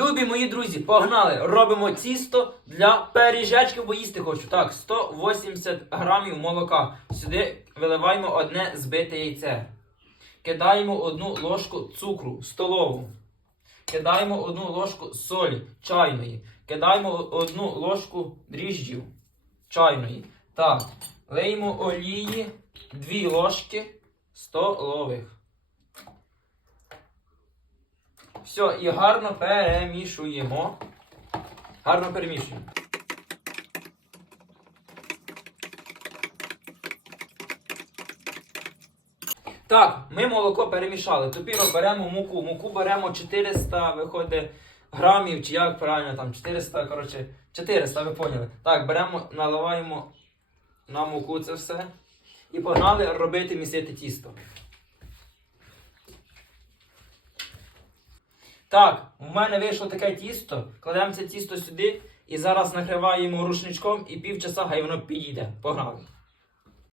Любі мої друзі, погнали! Робимо тісто для пиріжечків, бо їсти хочу. Так, 180 грамів молока. Сюди виливаємо одне збите яйце. Кидаємо одну ложку цукру столову. Кидаємо одну ложку солі чайної. Кидаємо одну ложку дріжджів чайної. Так, лиємо олії 2 ложки столових. Все, і гарно перемішуємо. Гарно перемішуємо. Так, ми молоко перемішали. Тепер беремо муку. Муку беремо 400, виходить, грамів, чи як правильно там, 400, коротше, 400, ви поняли. Так, беремо, наливаємо на муку це все. І погнали робити місити тісто. Так, у мене вийшло таке тісто. Кладемо це тісто сюди і зараз накриваємо рушничком і півчаса хай воно підійде. Погнали.